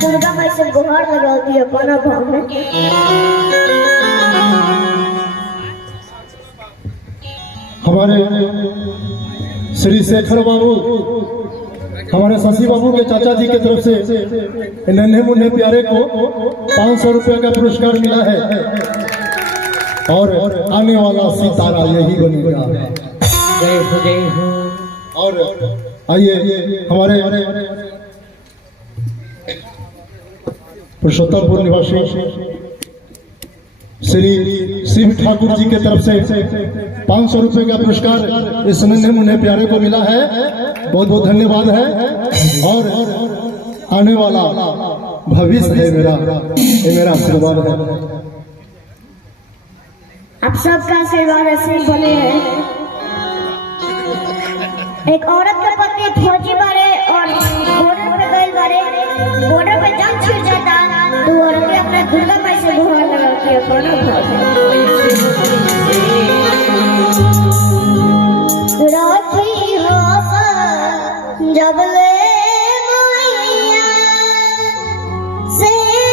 दुर्गा माई से गुहार लगा दिया अपना भाव में। हमारे श्री शेखर बाबू, हमारे शशि बाबू के चाचा जी की तरफ से नन्हे मुन्ने प्यारे को 500 रुपये का पुरस्कार मिला है और आने वाला सितारा यही बनेगा। और आइए हमारे पुरुषोत्तमपुर निवासी श्री शिव ठाकुर जी के तरफ से 500 रुपये का पुरस्कार इस नन्हे मुन्ने प्यारे को मिला है। बहुत बहुत धन्यवाद है। और आने वाला भविष्य है ये मेरा आशीर्वाद है। आप सबका आशीर्वाद ऐसे बने हैं। एक औरत का पति फौजी बारे और बॉर्डर पे गए बारे, बॉर्डर पे जंग छिड़ जाता तो औरत अपने दुर्गा माई से गुहार लगा के अपना राखी हो जब ले मैया से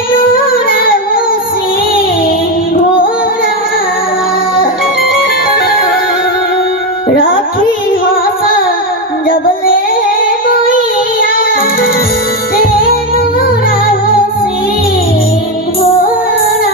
नूर मुसी घोड़ा राखी हो जब ले मैया से नूर मुसी घोड़ा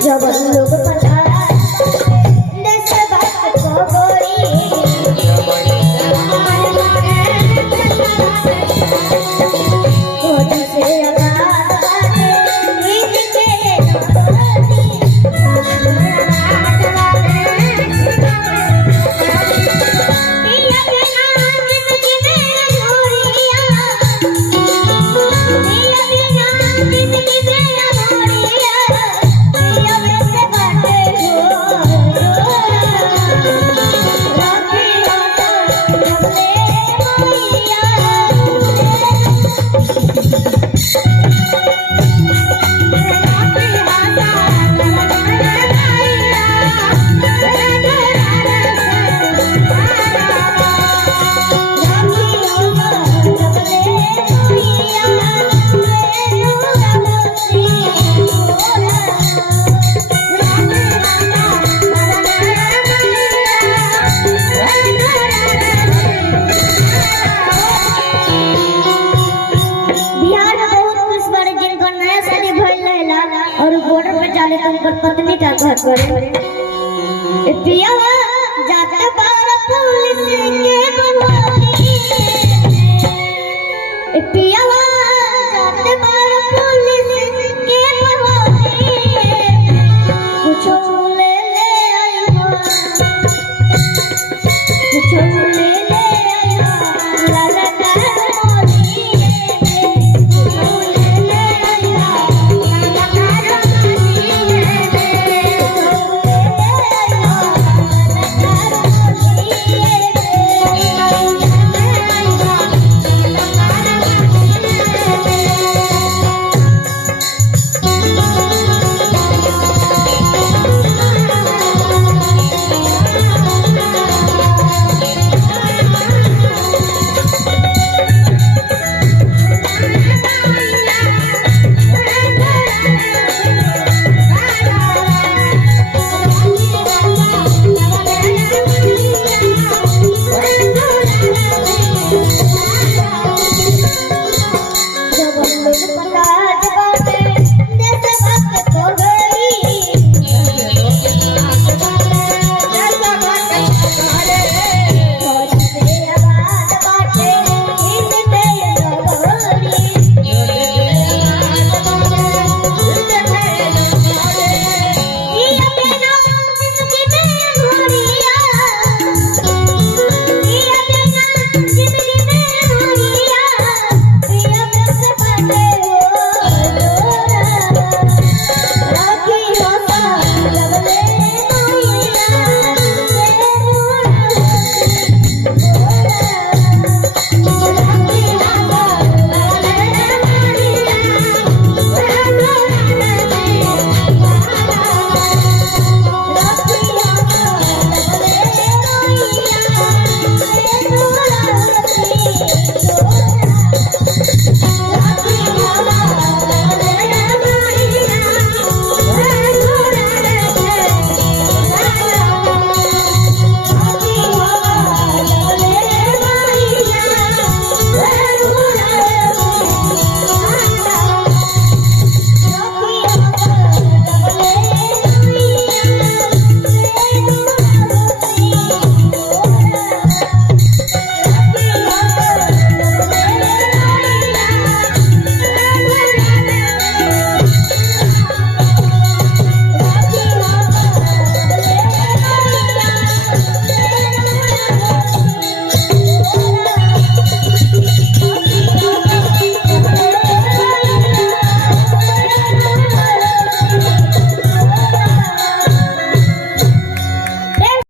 जब लोग और बॉर्डर पे जाने तो उनकर पत्नी का घर पर